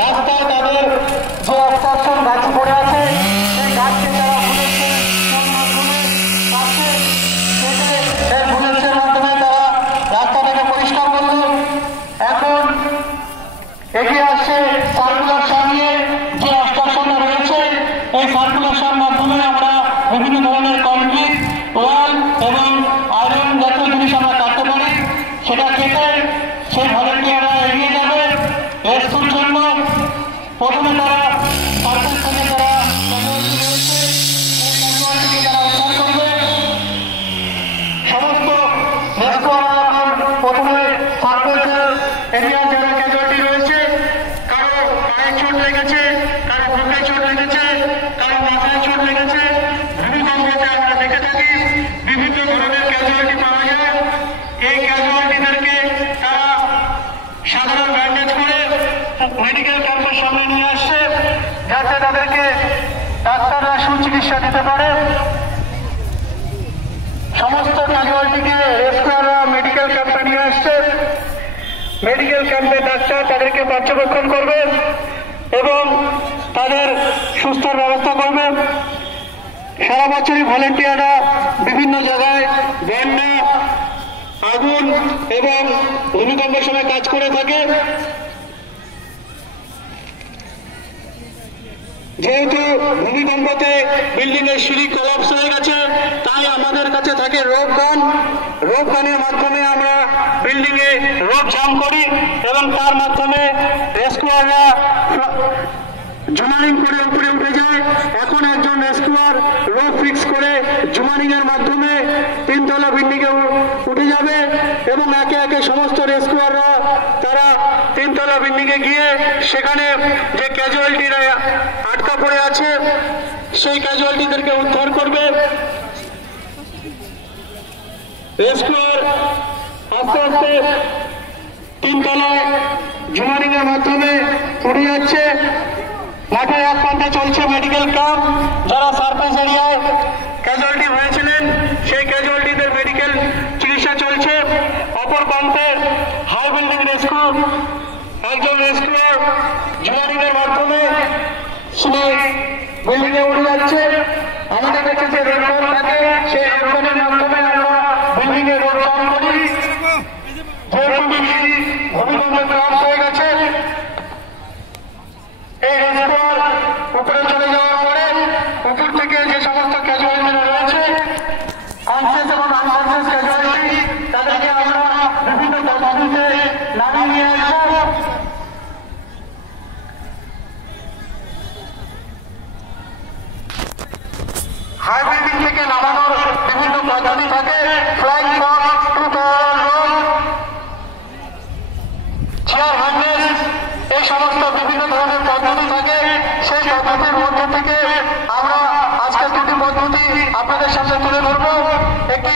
রাস্তায় তাদের যে অবস্ট্রাকশন গাছ পড়ে আছে সেই গাছকে তারা বুলেটসের মাধ্যমে তারা রাস্তাটাকে পরিষ্কার করলো। এখন এগিয়ে আসছে সার্কুলার নিয়ে যে অবস্ট্রাকশনটা রয়েছে, এই সার্কুলার মাধ্যমে আমরা বিভিন্ন ধরনের কংক্রিট, ওয়াল এবং আয়রন জাতীয় জিনিস আমরা কাটতে পারি। সেটা কেটে সেই ভলেন্টিয়াররা এগিয়ে যাবে রেস্কুর জন্য। প্রথমে তারা সার্কুল থেকে তারা উদ্ধার করবে। সমস্ত রেস্কুয়াররা প্রথমে সার্কুলের এরিয়ার যারা ক্যাজুয়ালিটি রয়েছে, কারো পায়ে চোট লেগেছে, কারো বুকে চোট লেগেছে, কারো মাথায় চোট লেগেছে। ভূমিকম্পতে আমরা দেখে থাকি বিভিন্ন ধরনের ক্যাজুয়ালিটি পাওয়া যায়। এই ক্যাজুয়ালিটিদেরকে তারা সাধারণ ব্যান্ডেজ করে মেডিকেল ক্যাম্পের সামনে নিয়ে আসছে, যাতে তাদেরকে ডাক্তাররা সুচিকিৎসা দিতে পারে। সমস্ত ক্যাজুয়ালিটিকে রেস্কুয়াররা মেডিকেল ক্যাম্পে নিয়ে আসছে। মেডিকেল ক্যাম্পে ডাক্তার তাদেরকে পর্যবেক্ষণ করবে এবং তাদের সুস্থর ব্যবস্থা করবে। সারা বছরই ভলেন্টিয়াররা বিভিন্ন জায়গায় বন্যা, আগুন এবং ভূমিকম্পের সময় কাজ করে থাকে। যেহেতু ভূমিকম্পতে বিল্ডিং এর সিঁড়ি কোলাপস হয়ে গেছে, তাই আমাদের কাছে থাকে রোপ গানের মাধ্যমে আমরা বিল্ডিং এ রোপ জাম করি এবং তার মাধ্যমে রেস্কুয়াররা জুমারিং করে উপরে উঠে যায়। এখন একজন রেস্কুয়ার রোপ ফিক্স করে জুমারিং এর মাধ্যমে 3 তলা বিল্ডিং এ উঠে যাবে এবং একে একে সমস্ত রেস্কুয়াররা তারা 3 তলা বিল্ডিং এ গিয়ে সেখানে যে ক্যাজুয়ালিটিরা আটকা পড়ে আছে সেই ক্যাজুয়ালিটিদেরকে উদ্ধার করবে। রেস্কুয়ার আস্তে আস্তে 3 তলায় জুমারিং এর মাধ্যমে উঠে যাচ্ছে। মাঠের এক প্রান্তে চলছে মেডিকেল ক্যাম্প। যারা সার্ফেস এরিয়ায় ক্যাজুয়ালিটি হয়েছিলেন সেই ক্যাজুয়ালিটিদের মেডিকেল চিকিৎসা চলছে। অপর প্রান্তে হাই বিল্ডিং রেস্কিউ, একজন রেস্কিউয়ার জুমারিং এর মাধ্যমে বিল্ডিং এ উঠে যাচ্ছে। আমাদের কাছে যে রেডফোন থাকে সেই রেডফোনের মাধ্যমে আমরা বিল্ডিং এ রোড জাম করি। যেহেতু ভূমিকম্পে ক্লাস হয়ে গেছে, এই রেস্কুয়ার উপরে চলে যাওয়ার পরে উপর থেকে যে সমস্ত ক্যাজুয়ালিটিরা রয়েছে, কনসিয়াস এবং আনকনসিয়াস ক্যাজুয়ালিটি, তাদেরকে আমরা বিভিন্ন পদ্ধতিতে নামিয়ে নিয়ে আসবো। হাই বিল্ডিং থেকে নামানোর বিভিন্ন পদ্ধতি থাকে, ফ্লাইং বক্স, চেয়ার হ্যান্ডেল, এই সমস্ত বিভিন্ন ধরনের পদ্ধতি থাকে। সেই পদ্ধতির মধ্যে থেকে আমরা আজকের 2টি পদ্ধতি আপনাদের সামনে তুলে ধরবো। একটি